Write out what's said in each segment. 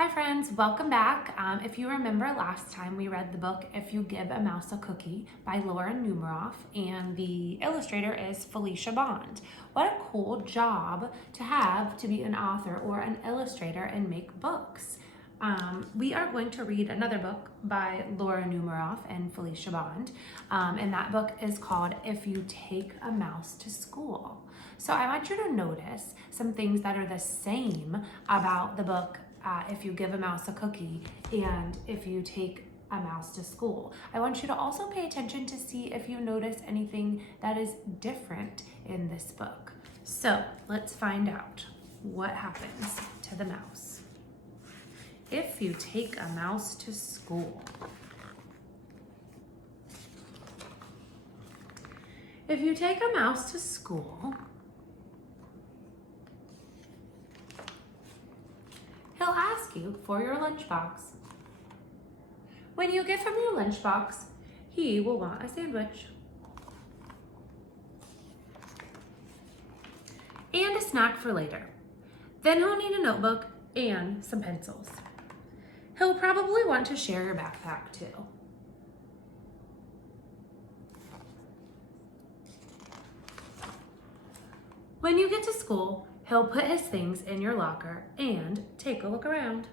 Hi friends, welcome back. If you remember last time we read the book If You Give a Mouse a Cookie by Laura Numeroff, and the illustrator is Felicia Bond. What a cool job to have to be an author or an illustrator and make books. We are going to read another book by Laura Numeroff and Felicia Bond, and that book is called If You Take a Mouse to School. So I want you to notice some things that are the same about the book If You Give a Mouse a Cookie and If You Take a Mouse to School. I want you to also pay attention to see if you notice anything that is different in this book. So let's find out what happens to the mouse. If you take a mouse to school. If you take a mouse to school, he'll ask you for your lunchbox. When you give him your lunchbox, he will want a sandwich and a snack for later. Then he'll need a notebook and some pencils. He'll probably want to share your backpack too. When you get to school, he'll put his things in your locker and take a look around.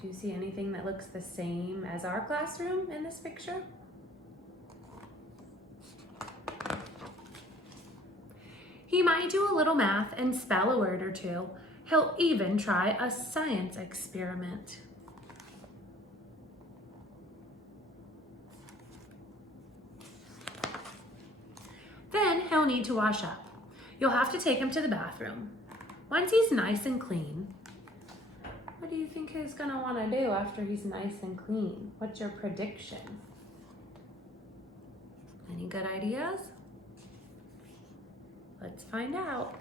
Do you see anything that looks the same as our classroom in this picture? He might do a little math and spell a word or two. He'll even try a science experiment. Then he'll need to wash up. You'll have to take him to the bathroom. Once he's nice and clean, what do you think he's gonna wanna do after he's nice and clean? What's your prediction? Any good ideas? Let's find out.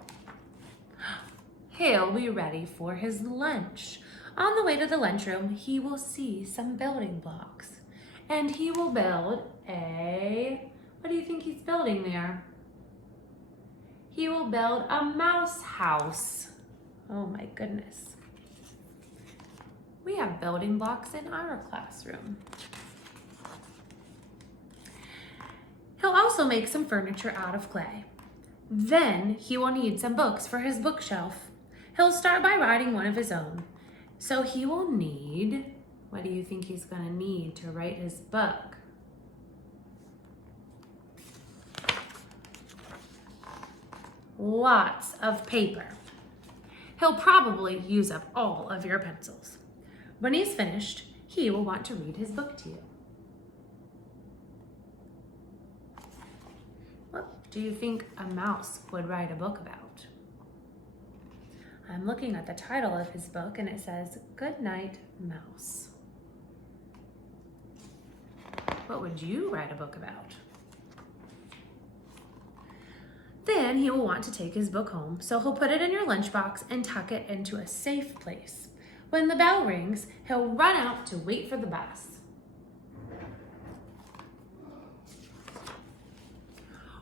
He'll be ready for his lunch. On the way to the lunchroom, he will see some building blocks. And he will build what do you think he's building there? He will build a mouse house. Oh my goodness. We have building blocks in our classroom. He'll also make some furniture out of clay. Then he will need some books for his bookshelf. He'll start by writing one of his own. So he will need, what do you think he's gonna need to write his book? Lots of paper. He'll probably use up all of your pencils. When he's finished, he will want to read his book to you. What do you think a mouse would write a book about? I'm looking at the title of his book and it says, Good Night, Mouse. What would you write a book about? Then he will want to take his book home, so he'll put it in your lunchbox and tuck it into a safe place. When the bell rings, he'll run out to wait for the bus.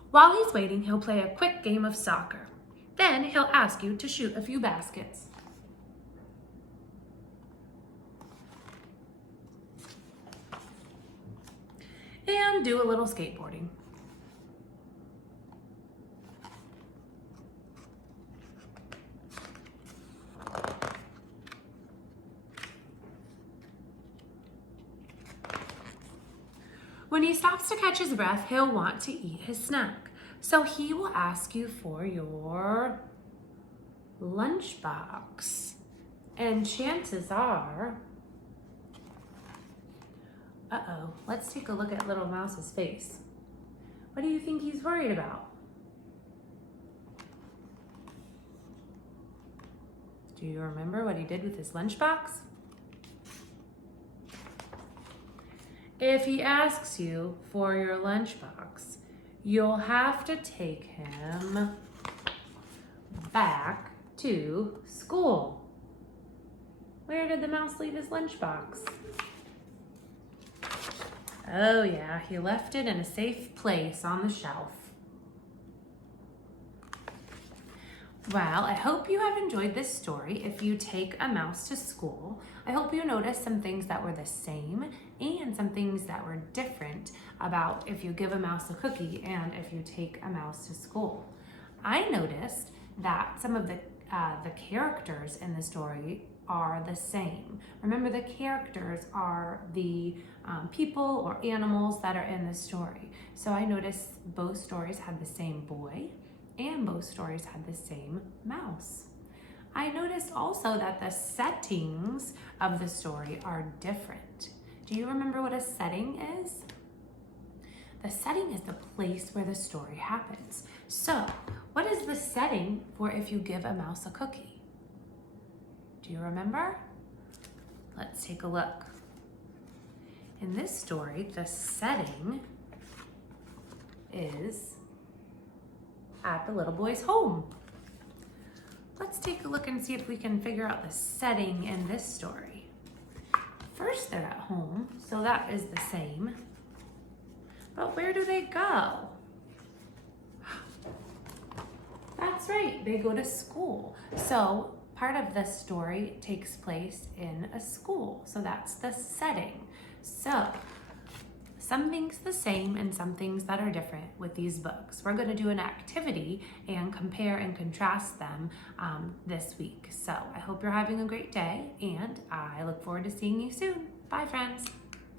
While he's waiting, he'll play a quick game of soccer. Then he'll ask you to shoot a few baskets. And do a little skateboarding. When he stops to catch his breath, he'll want to eat his snack. So he will ask you for your lunchbox. And chances are, let's take a look at little mouse's face. What do you think he's worried about? Do you remember what he did with his lunchbox? If he asks you for your lunchbox, you'll have to take him back to school. Where did the mouse leave his lunchbox? Oh yeah, he left it in a safe place on the shelf. Well, I hope you have enjoyed this story. If you take a mouse to school, I hope you noticed some things that were the same and some things that were different about if you give a mouse a cookie and if you take a mouse to school. I noticed that some of the characters in the story are the same. Remember, the characters are the people or animals that are in the story. So I noticed both stories had the same boy and both stories had the same mouse. I noticed also that the settings of the story are different. Do you remember what a setting is? The setting is the place where the story happens. So, what is the setting for if you give a mouse a cookie? Do you remember? Let's take a look. In this story, the setting is at the little boy's home. Let's take a look and see if we can figure out the setting in this story. First, they're at home, so that is the same. But where do they go? That's right, they go to school. So part of the story takes place in a school. So that's the setting. So some things the same and some things that are different with these books. We're going to do an activity and compare and contrast them this week. So I hope you're having a great day and I look forward to seeing you soon. Bye, friends.